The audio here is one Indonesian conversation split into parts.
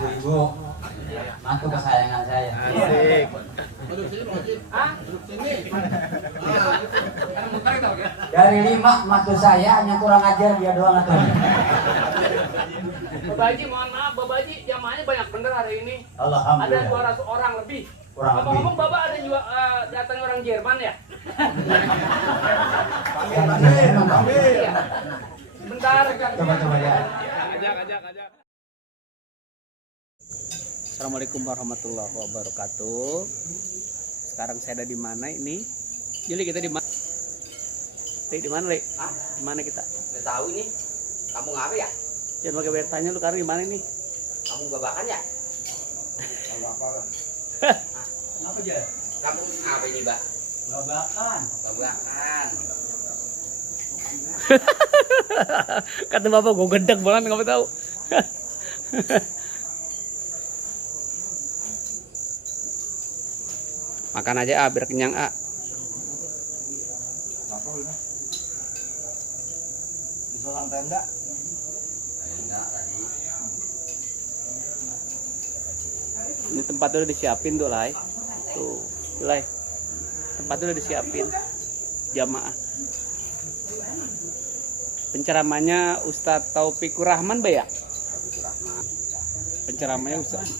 ibu-ibu. Mantu kesayangan saya. Asik. Dari 5 mantu saya hanya kurang ajar dia doang atau. Bapak Haji, mohon maaf, Bapak Haji jamaahnya banyak bener hari ini. Ada Alhamdulillah. 200 orang lebih. Kurang lebih. Ngomong-ngomong Bapak ada juga datang orang Jerman ya? Iya. Bentar. Coba ya. Ajak. Assalamualaikum warahmatullahi wabarakatuh. Sekarang saya ada di mana ini? Jadi kita di mana? Di mana, Le? Di mana kita? Udah tahu ini kampung apa ya? Jangan pakai banyak tanya lu, karena di mana nih? Kampung Babakan ya? Apa aja? Kampung apa ini, Mbak? Babakan. Babakan. Kata bapak gue gedek banget, nggak tahu. Makan aja biar kenyang Diselang tenda. Ini tempatnya udah disiapin tuh, Lai. Tuh, Lai. Tempatnya udah disiapin. Jamaah. Penceramanya Ustadz Taufikur Rahman, Bay ya? Penceramanya Ustadz.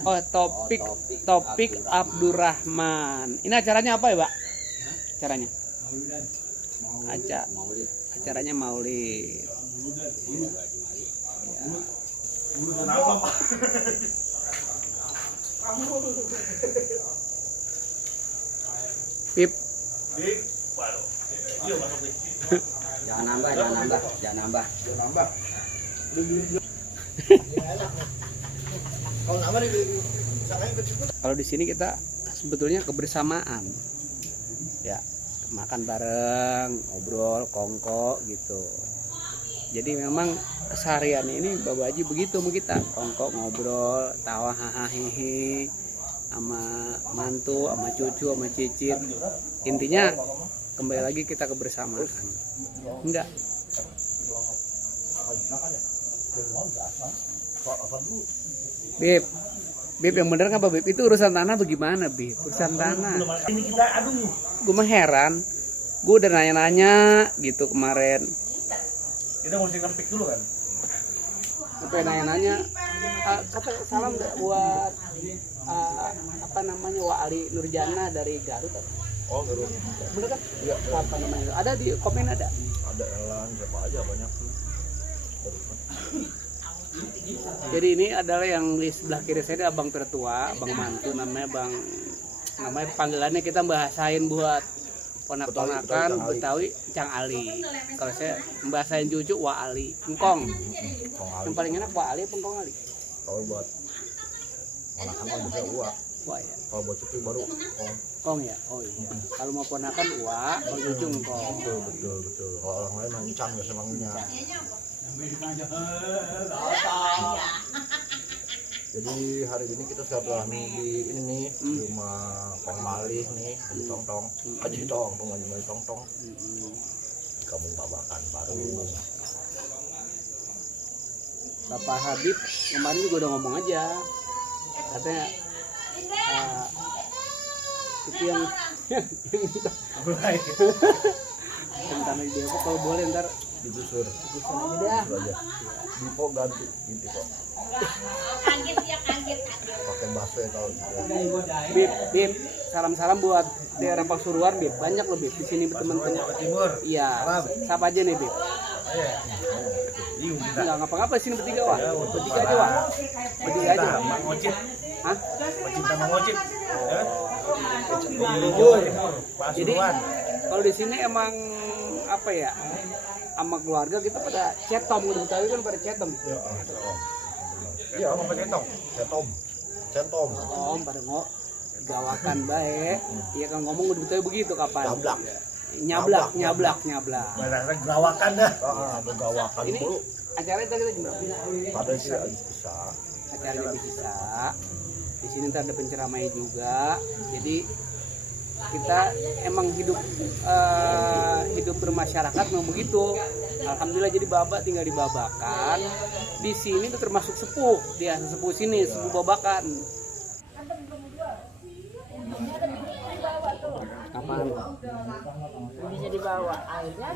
Oh, Topik Abdurrahman. Ini acaranya apa ya, Pak? Acaranya? Acaranya Maulid. Ya. Pip. Jangan nambah. Kalau di sini kita sebetulnya kebersamaan, ya makan bareng, ngobrol, kongko gitu. Jadi memang keseharian ini Bapak Haji begitu sama kita, kongko, ngobrol, tawa, hahaha, sama mantu, sama cucu, sama cicit. Intinya kembali lagi kita kebersamaan. Enggak. Beb yang bener nggak, Beb? Itu urusan tanah bagaimana, Beb? Urusan tanah. Ini kita Gue mah heran. Gue udah nanya-nanya gitu kemarin. kita mesti ngepik dulu kan. Sampai nanya-nanya. Kata salam buat apa namanya, Wali Nurjana dari Garut. Oh, Garut. Bener kan? Iya. Apa namanya? Ada di komen ada. Ada Elan, siapa aja banyak tuh. Jadi ini adalah yang di sebelah kiri saya, ada abang tertua, abang mantu, namanya panggilannya kita bahasain buat ponak-ponakan Betawi Cang Ali. Kalau saya membahasain cucu Wa Ali, engkong. Yang paling enak Wa Ali apa engkong Ali? Kalau buat ponakan mah juga uang. Wa ya. Kalau buat cucu baru Engkong ya. Oh iya. Kalau mau ponakan Wa, kalau cucu engkong. betul. Kalau orang lain mah Encang biasa manggilnya. Jadi hari ini kita silaturahmi di ini nih, di rumah Kang Malih nih, Haji Tongtong, Haji Tongtong, di Kampung Babakan baru. Bapak Habib kemarin juga udah ngomong aja, katanya itu yang tentang dia apa, kalau boleh ntar Digusur aja dah. aja. Dipo ganti gitu kok. Kaget. Pakai bakso ya kalau Bib, salam-salam buat daerah Pasuruan, Bib. Banyak loh, Bib. Di sini teman-teman. Timur. Iya. Siapa aja nih, Bib? Iya, kita. Enggak ngapa-ngapa sini bertiga, Wak. Bertiga aja, Wak. Bertiga aja. Mang Ocit. Hah? Cinta Mang Ocit. Ya. Jadi kalau di sini emang apa ya? Sama keluarga kita pada cetom, udah Betawi kan pada cetom. Iya, apa centong? Centom. Pada gawakan baik. Iya kan ngomong udah Betawi begitu kapan? Nyablak. Barang gawakan dah. Ada gawakan Ini dulu. acaranya tadi kita jam berapa? Pada sih bisa. Acaranya bisa. Di sini ntar ada penceramai juga. Jadi kita emang hidup bermasyarakat mau begitu. Alhamdulillah jadi Baba tinggal di Babakan. Di sini tuh termasuk sepuh, dia sepuh sini, sepuh Babakan. Kapan? Bisa dibawa akhirnya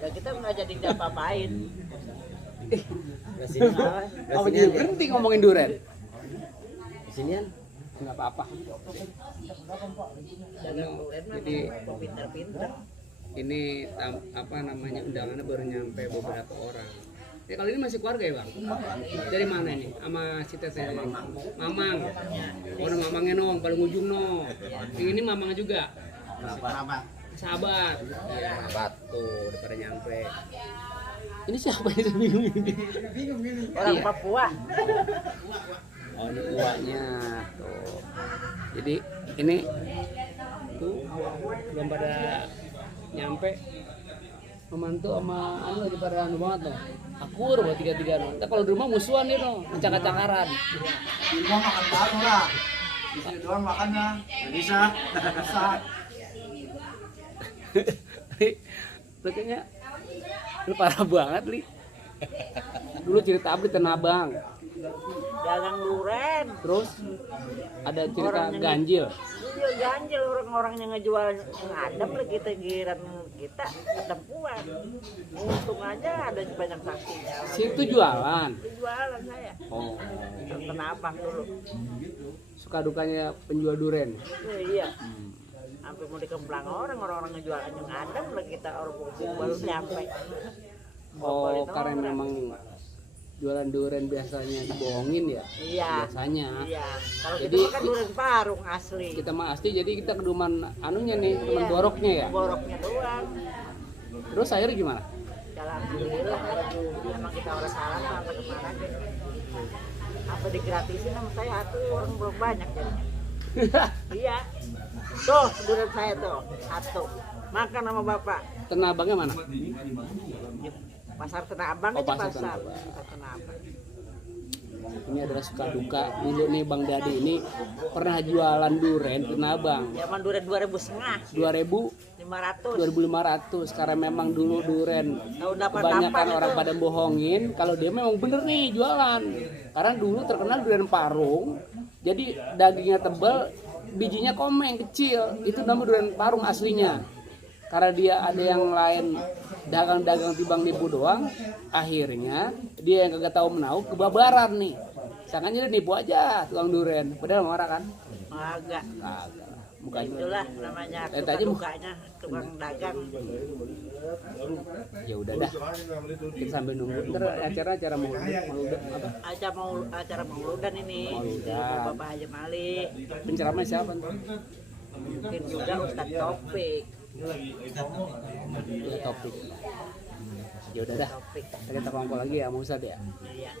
ya kita nggak jadi diapa-apain. Apa jadi berhenti ngomongin duren? Sinian. Nggak apa-apa. Jadi Pinter-pinter. ini apa namanya undangannya baru nyampe beberapa orang. Ya kalau ini masih keluarga ya bang? Dari mana ini? Sama si teteh Mamang. Oh ada Mamangnya nong, paling ujung nong. Yang ini Mamang juga. Sahabat. Iya. Sahabat tuh udah pada nyampe. Ini siapa ini bingung ini? Orang Papua. Oh ini uaknya tuh. Jadi ini tuh belum pada nyampe. Memantu sama anu lagi pada anu banget loh. Akur buat tiga-tiga loh. Tapi kalau di rumah musuhan nih loh, mencakar-cakaran. Di rumah makan baru lah. Di sini doang makannya. Bisa. Lu kayaknya lu parah banget li. Dulu cerita abdi Tanah Abang. Dagang duren. Terus ada cerita ganjil. Iya ganjil orang-orang yang ngejual ngadem lah kita giran kita ketempuan. Untung aja ada banyak saksinya. Situ jualan. Itu jualan saya. Oh. Kenapa dulu? Suka dukanya penjual duren. Iya. Sampai mau dikemplang orang ngejual yang ngadem lah kita orang baru nyampe. Oh, karena memang jualan duren biasanya dibohongin ya? Iya. Biasanya. Iya. Kalau Jadi, kita makan duren parung asli. Kita mah asli, jadi kita keduman anunya nih, keduman boroknya ya? Boroknya doang. Terus akhirnya gimana? Jalan alhamdulillah. Emang kita orang salah apa kemana gitu. Apa digratisin sama saya tuh orang belum banyak jadinya. Iya. Tuh duren saya tuh satu. Makan sama bapak. Tanah Abangnya mana? Pasar Tanah Abang Oh, aja Pasar pasar. Tanah Abang. Pasar Tanah Abang. Ini adalah suka duka dulu nih Bang Dadi ini pernah jualan duren di Tanah Abang. Zaman duren 2.500. 2.500 karena memang dulu duren Tahun 88 kebanyakan orang itu. pada bohongin kalau dia memang bener nih jualan karena dulu terkenal duren parung jadi dagingnya tebal bijinya komeng kecil itu namanya duren parung aslinya karena dia ada yang lain dagang-dagang tibang nipu doang akhirnya dia yang kagak tahu menau kebabaran nih sangkanya dia nipu aja tukang duren padahal marah kan Agak. kagak mukanya Itulah namanya Tadi tukang mau- dukanya tukang dagang. ya udah dah kita sambil nunggu ntar acara mau apa Acara mauludan ini. Mauludan. Bapak Haji Malik. penceramah siapa ntar? Mungkin juga Ustadz Taufik. Ya topik ya udah dah Taufik. kita kumpul lagi ya mau Ustad ya Iya.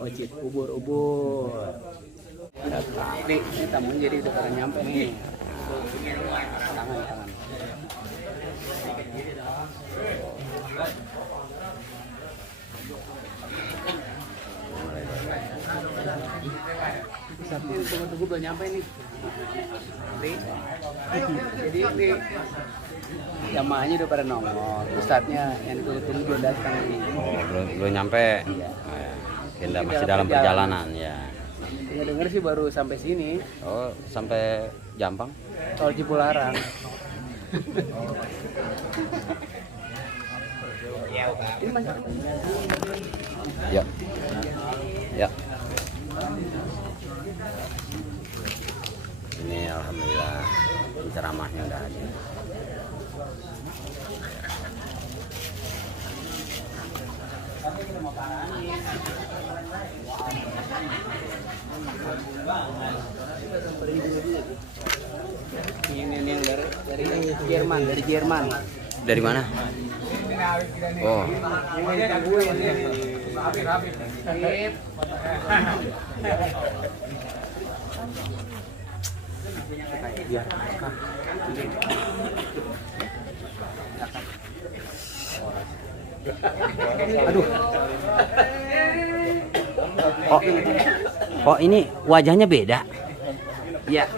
ojit ubur nih ini tamunya jadi udah pada nyampe nih tangan Satu tunggu belum nyampe nih. Nih. Jadi ini jamaahnya udah pada nongol. Ustadznya yang ditunggu belum datang nih. Oh, belum nyampe. Iya. Kita masih dalam perjalanan ya. Dengar sih baru sampai sini. Oh, sampai Jampang. Tol Cipularang. Ini masih Ya. Ya. Ini alhamdulillah ceramahnya udah ada. ini yang dari Jerman. Dari mana? Oh, Aduh. oh ini wajahnya beda. Ya.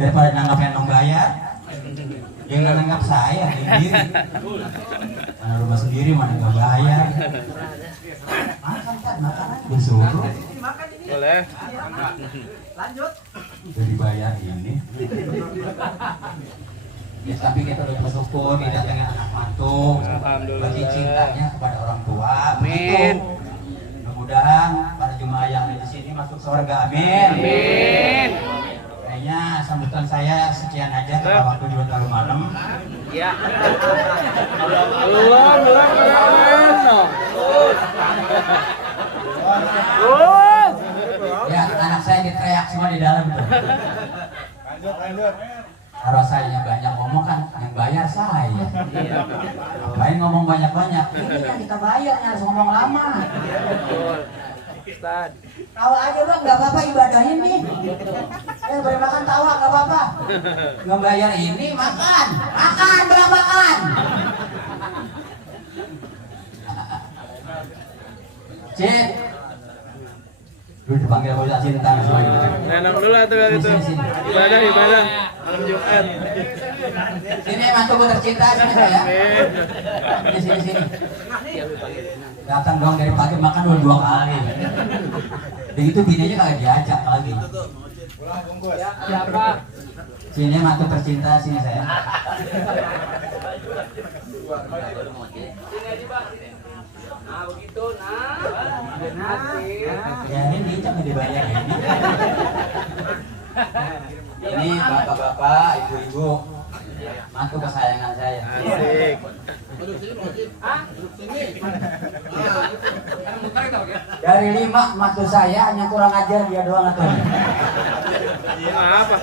Daripada nanggapin nong bayar, jangan nanggap saya sendiri. Karena rumah sendiri mana nggak bayar. Makan kan makanan disuruh. Boleh. Lanjut. Jadi bayar ini. Ya, tapi kita udah bersyukur kita dengan anak mantu. Alhamdulillah. Berarti cintanya kepada orang tua. Amin. Begitu. Mudah-mudahan para jemaah yang ada di sini masuk surga. Amin. Amin. Kayaknya sambutan saya sekian aja karena waktu juga terlalu malam. Ya. Allah. Ya, anak saya diteriak semua di dalam tuh. Lanjut. Kalau saya banyak ngomong kan yang bayar saya. Ngapain ngomong banyak-banyak? Ini yang kita bayar yang harus ngomong lama. Betul. Ustaz. Tawa aja bang, nggak apa-apa ibadah ini. Boleh makan tawa nggak apa-apa. Nggak bayar ini makan, berapa makan? Cid, dulu dipanggil bocah cinta semuanya. Nenok dulu tuh itu. Ibadah malam Jumat. Sini mantuku tercinta sini saya. Sini. Datang dong dari pagi makan udah 2 kali. Begitu bininya kagak diajak lagi. Siapa? Sini mantu tercinta sini saya. Sini aja, Pak. Nah, begitu. Ya ini jangan dibayar ini. Ini bapak-bapak, ibu-ibu, mantu kesayangan saya. Asik. Dari 5 mantu saya hanya kurang ajar dia doang atau Apa?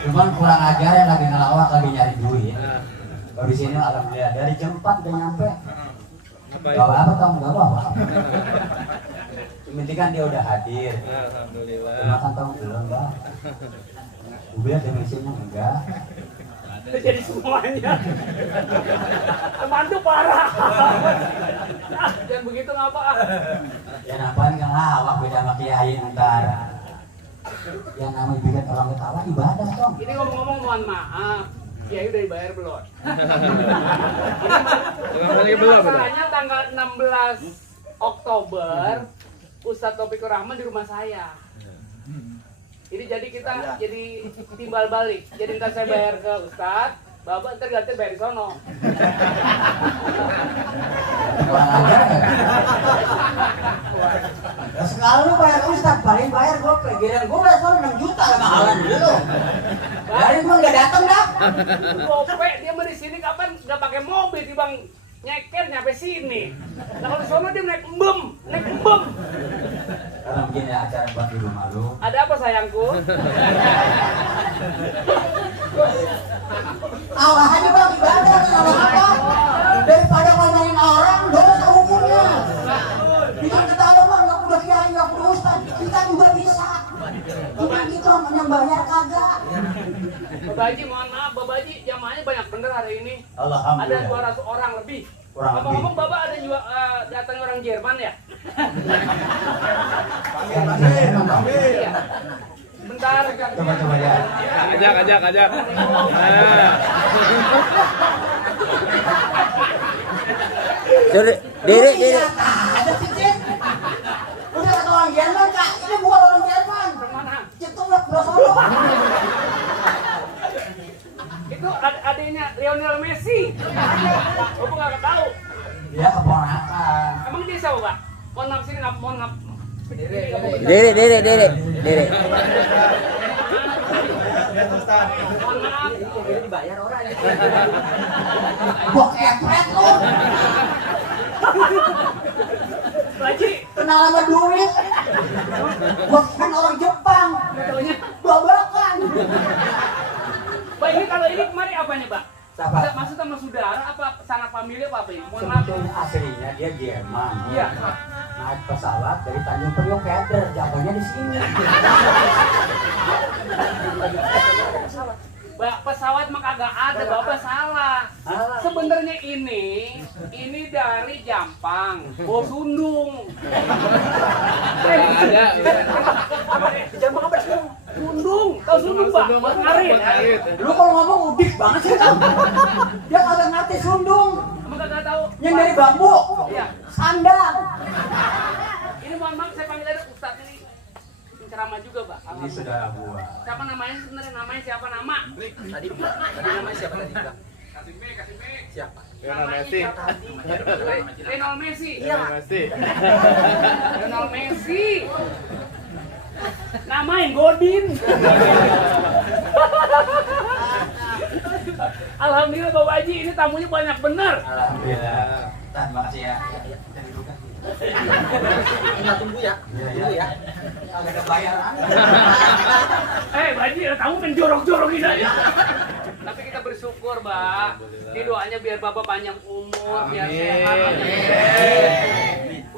cuman kurang ajar yang lagi ngelawak lagi nyari duit. Kalau di sini alhamdulillah dari jam 4 udah nyampe. Gak apa-apa kamu gak apa-apa. Penting kan dia udah hadir. Alhamdulillah. Makan tahu belum Mbak? Udah ada mesinnya enggak? Jadi semuanya. Mantu parah. Jangan begitu ngapa? Ya napan kan lawak beda sama kiai ntar. Yang namanya bikin orang ketawa ibadah dong. Ini ngomong-ngomong mohon maaf. Kiai udah dibayar belum? Lagi belum. Masalahnya tanggal 16 Oktober Ustadz Taufikur Rahman di rumah saya. Ini jadi kita jadi timbal balik. Jadi ntar saya bayar ke Ustadz, Bapak ntar ganti bayar di sono. Kurang ajar kan? Ya sekali lu bayar Ustaz, paling bayar gue giliran gue udah soal 6 juta lah mahalan dulu. Dari gue nggak datang dah. Gope dia mau di sini kapan nggak pakai mobil di bang nyeker nyampe sini. Nah kalau di sono dia naik embem. Karena begini acara buat di rumah lu. Ada apa sayangku? Allah aja bang ibadah sama apa? Daripada ngomongin orang dosa hukumnya. Bikin ketawa bang nggak udah kiai nggak udah ustad kita juga bisa. Cuma gitu yang bayar kagak. Bapak Haji mohon maaf, Bapak Haji jamaahnya banyak bener hari ini. Ada Alhamdulillah. 200 orang lebih. Kurang lebih. Ngomong-ngomong Bapak ada juga datang orang Jerman ya? Iya. Bentar. Coba ya. Ajak. Nah. Diri. Ada cicit. Udah kata orang Jerman kak, ini bukan orang Jerman. Mana? Cetulak Brosolo. Itu adiknya Lionel Messi. Bapak nggak tahu. Dia keponakan. Emang dia siapa Pak? Mohon maaf sini nggak mohon maaf. Diri. Mohon maaf. Dibayar orang. Gua kepret lu. Pak Haji, Kenal sama duit. Gua kan orang Jepang. taunya. Babakan. Pak ini kalau ini kemarin apanya Pak? Enggak, maksud sama saudara apa sanak famili apa ini? Mohon maaf. Sebetulnya aslinya dia Jerman. Iya. Naik pesawat dari Tanjung Priok ke Eder, jatuhnya di sini. Pesawat mah kagak ada, Bapak salah. Sebenarnya ini dari Jampang, Bosundung. Ada. Jampang apa sih? Sundung, tahu Sundung, Pak? Ngarit. Lu kalau ngomong udik banget sih kamu. Dia kagak ngerti Sundung. Kamu kagak tahu? Yang dari bambu. Iya. Sandang. Ini mohon maaf saya panggil ada Ustaz ini penceramah juga, Pak. Ini saudara gua. Siapa namanya sebenarnya? Namanya siapa nama? Tadi namanya siapa tadi? Kasih B. Siapa? Lionel Messi. Lionel Messi. Iya. Lionel Messi. Namain Godin. Alhamdulillah Bapak Haji, ini tamunya banyak bener. Alhamdulillah. Terima kasih ya. Kita tunggu ya. Tunggu ya. Kagak ada bayaran. Pak Haji, tamu main jorok-jorokin aja. Tapi kita bersyukur, Mbak. Ini doanya biar Bapak panjang umur, biar sehat.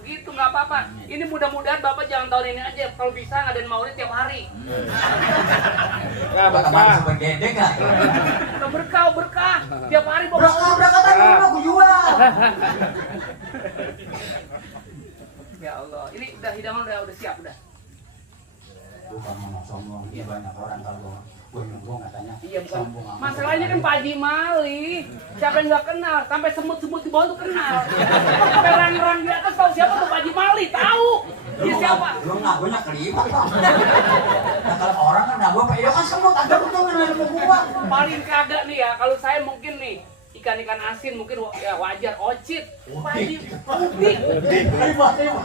Begitu nggak apa-apa. Ini mudah-mudahan Bapak jangan tahun ini aja. Kalau bisa ngadain maulid tiap hari. Bagaimana sebagai nggak? Berkah. Tiap hari Bapak. Berkah tadi mau jual. Ya Allah, ini udah hidangan udah siap udah. Bukan ngomong sombong, ini banyak orang kalau gue nunggu katanya. Iya bukan. Sombong amat. Masalahnya kan Pak Haji Mali. Siapa yang nggak kenal? Sampai semut-semut di bawah tuh kenal. Sampai rang-rang di atas tahu siapa tuh Pak Haji Mali? Tahu. Dia siapa? Lu ngakunya kelihatan Pak. Nah, kalau orang kan ngaku Pak, ya kan semut ada untung dengan gua. Paling kagak nih ya. Kalau saya mungkin nih ikan-ikan asin mungkin ya wajar. Ocit. Pak Haji udik.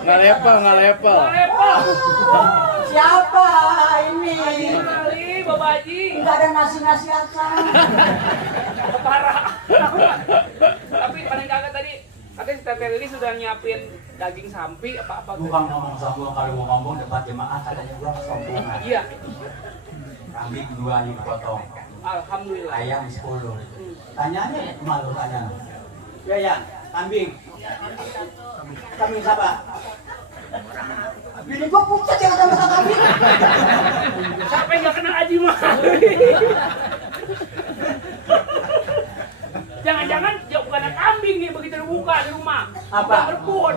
Nggak level. Siapa ini? Haji Mali, Bapak Haji. Enggak ada nasi-nasi akang. Parah. Tapi paling kagak tadi katanya si Teteh Lili sudah nyiapin daging sapi apa-apa. Bukan ngomong sombong, kalau gua ngomong depan jemaah katanya gua kesombongan. Iya. Kambing 2 dipotong, Alhamdulillah. ayam 10. Tanyanya malu tanya. Ya, kambing. Kambing siapa? Bini gua pucat ya sama kambing. Siapa yang gak kenal Haji Mali? Jangan-jangan ya bukan ada kambing nih begitu dibuka di rumah. Apa? Udah berbun.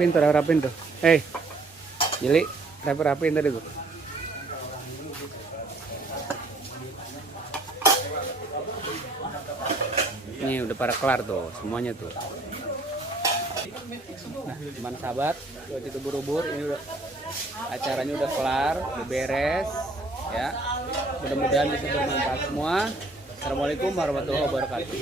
Itu rapin tuh. Hei, Jeli, rapin tadi tuh. Ini udah pada kelar tuh, semuanya tuh. Nah, teman sahabat, waktu itu buru-buru, ini udah acaranya udah kelar, udah beres, ya. Mudah-mudahan bisa bermanfaat semua. Assalamualaikum warahmatullahi wabarakatuh.